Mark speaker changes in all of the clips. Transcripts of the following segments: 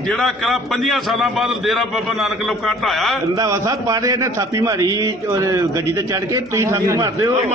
Speaker 1: ਜਿਹੜਾ ਕਰਾ 5 ਸਾਲਾਂ ਬਾਅਦ ਡੇਰਾ ਬਾਬਾ ਨਾਨਕ ਲੋਕਾਂ ਢਾਇਆ।
Speaker 2: ਰੰਧਾਵਾ ਸਾਹਿਬ ਪਾੜੇ ਨੇ ਥਾਪੀ ਮਾਰੀ ਔਰ ਗੱਡੀ ਤੇ ਚੜ ਕੇ ਤੁਸੀਂ ਥਾਪੀ ਮਾਰਦੇ ਹੋ।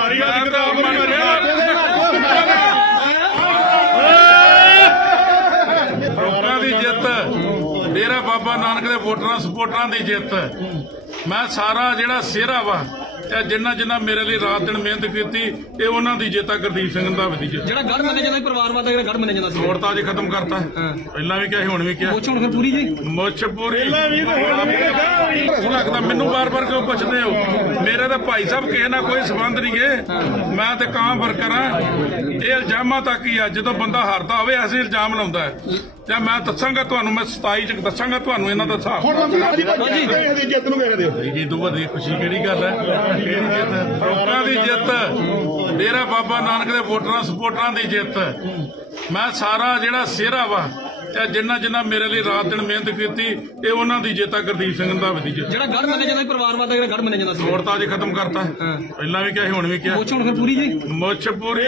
Speaker 1: ਲੋਕਾਂ ਦੀ ਜਿੱਤ, ਡੇਰਾ ਬਾਬਾ ਨਾਨਕ ਦੇ ਵੋਟਰਾਂ ਸਪੋਰਟਰਾਂ ਦੀ ਜਿੱਤ। ਮੈਂ ਸਾਰਾ ਜਿਹੜਾ ਸਿਹਰਾ ਵਾ ਤੇ ਜਿੰਨਾ ਮੇਰੇ ਲਈ ਰਾਤ ਦਿਨ ਮਿਹਨਤ ਕੀਤੀ ਇਹ ਉਹਨਾਂ ਦੀ ਜਿੱਤ ਆ। ਗੁਰਦੀਪ ਸਿੰਘ ਰੰਧਾਵੇ ਦੀ ਜਿੱਤ।
Speaker 3: ਜਿਹੜਾ ਗੜ ਮੰਨਿਆ ਜਾਂਦਾ ਪਰਿਵਾਰਵਾਦ ਦਾ, ਜਿਹੜਾ ਗੜ ਮੰਨਿਆ ਜਾਂਦਾ ਸੀ,
Speaker 1: ਵੋਟ ਤਾਂ ਅੱਜ ਖਤਮ ਕਰਤਾ। ਪਹਿਲਾਂ ਵੀ ਕਿਹਾ ਸੀ, ਹੁਣ ਵੀ ਕਿਹਾ।
Speaker 3: ਪੁੱਛ ਹੁਣ ਫਿਰ ਪੂਰੀ ਜੀ
Speaker 1: ਮੁੱਛ ਪੂਰੀ ਲੱਗਦਾ। ਮੈਨੂੰ ਬਾਰ-ਬਾਰ ਕਿਉਂ ਪੁੱਛਦੇ ਹੋ? ਮੇਰੇ ਤਾਂ ਭਾਈ ਸਾਹਿਬ ਕਿਸੇ ਨਾਲ ਕੋਈ ਸਬੰਧ ਨਹੀਂ ਗੇ। ਮੈਂ ਤੇ ਕਾਂ ਵਰਕਰ ਆ। ਇਹ ਇਲਜ਼ਾਮਾਂ ਤੱਕ ਹੀ ਆ। ਜਦੋਂ ਬੰਦਾ ਹਾਰਦਾ ਹੋਵੇ ਐਸੇ ਇਲਜ਼ਾਮ ਲਾਉਂਦਾ ਹੈ। ਤੇ ਮੈਂ ਦੱਸਾਂਗਾ ਤੁਹਾਨੂੰ, ਮੈਂ 27 ਚ ਦੱਸਾਂਗਾ ਤੁਹਾਨੂੰ ਇਹਨਾਂ ਦਾ ਹਿਸਾਬ।
Speaker 2: ਜਿੱਤ ਨੂੰ ਵੇਖਦੇ ਹੋ
Speaker 1: ਜੀ ਤੋਂ ਵੱਡੀ ਖੁਸ਼ੀ ਕਿਹੜੀ ਗੱਲ ਹੈ? ਲੋਕਾਂ ਦੀ ਜਿੱਤ, ਡੇਰਾ ਬਾਬਾ ਨਾਨਕ ਦੇ ਵੋਟਰਾਂ ਸਪੋਰਟਰਾਂ ਦੀ ਜਿੱਤ। ਮੈਂ ਸਾਰਾ ਜਿਹੜਾ ਸਿਹਰਾ ਵਾ ਤੇ ਜਿੰਨਾ ਮੇਰੇ ਲਈ ਰਾਤ ਦਿਨ ਮਿਹਨਤ ਕੀਤੀ ਇਹ ਉਹਨਾਂ ਦੀ ਜਿੱਤ ਆ। ਗੁਰਦੀਪ ਸਿੰਘ ਰੰਧਾਵੇ ਦੀ ਜਿੱਤ।
Speaker 3: ਜਿਹੜਾ ਗੜ ਮੰਨਿਆ ਜਾਂਦਾ ਪਰਿਵਾਰਵਾਦ ਦਾ, ਜਿਹੜਾ ਗੜ ਮੰਨਿਆ ਜਾਂਦਾ ਸੀ,
Speaker 1: ਵੋਟ ਤਾਂ ਅੱਜ ਖਤਮ ਕਰਤਾ। ਪਹਿਲਾਂ ਵੀ ਕਿਹਾ ਸੀ, ਹੁਣ ਵੀ ਕਿਹਾ।
Speaker 3: ਪੁੱਛ ਹੁਣ ਫਿਰ ਪੂਰੀ ਜੀ
Speaker 1: ਮੁੱਛ ਪੂਰੀ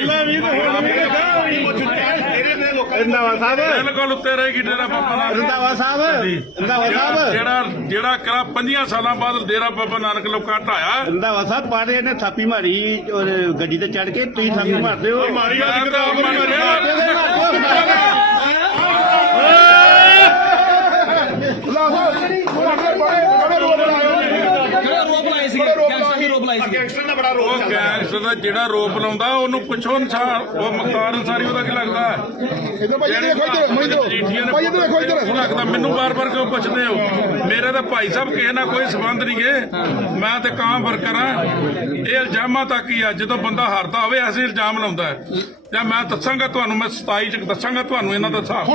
Speaker 2: ਰੰਧਾਵਾ ਸਾਹਿਬ
Speaker 1: ਬਿਲਕੁਲ ਉੱਤੇ ਰਹੇਗੀ ਡੇਰਾ ਬਾਬਾ ਨਾਨਕ।
Speaker 2: ਰੰਧਾਵਾ ਸਾਹਿਬ ਰੰਧਾਵਾ ਸਾਹਿਬ
Speaker 1: ਜਿਹੜਾ ਕਰਾ 5 ਸਾਲਾਂ ਬਾਅਦ ਡੇਰਾ ਬਾਬਾ ਨਾਨਕ ਲੋਕਾਂ ਢਾਇਆ।
Speaker 2: ਰੰਧਾਵਾ ਸਾਹਿਬ ਪਾੜੇ ਨੇ ਥਾਪੀ ਮਾਰੀ ਔਰ ਗੱਡੀ ਤੇ ਚੜ ਕੇ ਤੁਸੀਂ ਥਾਪੀ ਮਾਰਦੇ ਹੋ।
Speaker 3: ਜਿਹੜਾ ਰੋਪ ਲਾਏ ਸੀ, ਗੈਂਗਸਟਰ ਦੇ ਰੋਪ ਲਾਏ ਸੀ।
Speaker 1: ਉਹ ਗੈਂਗਸਟਰ ਦਾ ਜਿਹੜਾ ਰੋਪ ਲਾਉਂਦਾ ਉਹਨੂੰ ਪੁੱਛੋ ਅਨਸਾਰ। ਉਹ ਮੁਖਤਾਰ ਅਨਸਾਰੀ ਉਹਦਾ ਕੀ ਲੱਗਦਾ? ਲੱਗਦਾ। ਮੈਨੂੰ ਬਾਰ-ਬਾਰ ਕਿਉਂ ਪੁੱਛਦੇ ਹੋ? ਮੇਰੇ ਤਾਂ ਭਾਈ ਸਾਹਿਬ ਕਿਸੇ ਨਾਲ ਕੋਈ ਸਬੰਧ ਨਹੀਂ ਗੇ। ਮੈਂ ਤੇ ਕਾਂ ਵਰਕਰ ਆ। ਇਹ ਇਲਜ਼ਾਮਾਂ ਤੱਕ ਹੀ ਆ। ਜਦੋਂ ਬੰਦਾ ਹਾਰਦਾ ਹੋਵੇ ਐਸੇ ਇਲਜ਼ਾਮ ਲਾਉਂਦਾ ਹੈ। ਤੇ ਮੈਂ ਦੱਸਾਂਗਾ ਤੁਹਾਨੂੰ, ਮੈਂ 27 ਚ ਦੱਸਾਂਗਾ ਤੁਹਾਨੂੰ ਇਹਨਾਂ ਦਾ ਹਿਸਾਬ।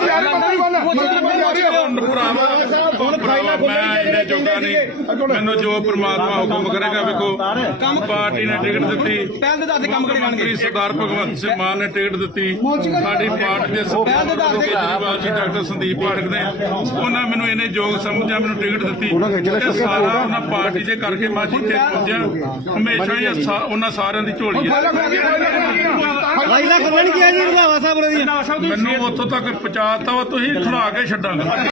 Speaker 1: ਮੈਂ ਇੰਨੇ ਜੋਗਾ ਨਹੀਂ। ਮੈਨੂੰ ਜੋ ਪ੍ਰਮਾਤਮਾ ਹੁਕਮ ਕਰੇਗਾ। ਵੇਖੋ ਪਾਰਟੀ ਨੇ ਟਿਕਟ ਦਿੱਤੀ,
Speaker 3: ਪਹਿਲ ਦੇ ਆਧਾਰ ਤੇ ਕੰਮ ਕਰੇ ਜਾਣਗੇ।
Speaker 1: ਸਰਦਾਰ ਭਗਵੰਤ ਸਿੰਘ ਮਾਨ ਨੇ ਟਿਕਟ ਦਿੱਤੀ। ਸਾਡੀ ਪਾਰਟੀ ਦੇ ਕੇਜਰੀਵਾਲ ਜੀ, ਡਾਕਟਰ ਸੰਦੀਪ ਪਾਠਕ ਨੇ, ਉਹਨਾਂ ਮੈਨੂੰ ਇਹਨੇ ਯੋਗ ਸਮਝਿਆ, ਮੈਨੂੰ ਟਿਕਟ ਦਿੱਤੀ। ਇਹ ਸਾਰਾ ਉਹਨਾਂ ਪਾਰਟੀ ਦੇ ਕਰਕੇ ਮੈਂ ਜਿੱਥੇ ਪਹੁੰਚਿਆ। ਹਮੇਸ਼ਾ ਹੀ ਉਹਨਾਂ ਸਾਰਿਆਂ ਦੀ ਝੋਲੀ ਹੈ। ਮੈਨੂੰ ਉੱਥੋਂ ਤੱਕ ਪਹੁੰਚਾਤਾ ਵਾ, ਤੁਸੀਂ ਖੜਾ ਕੇ ਛੱਡਾਂਗੇ।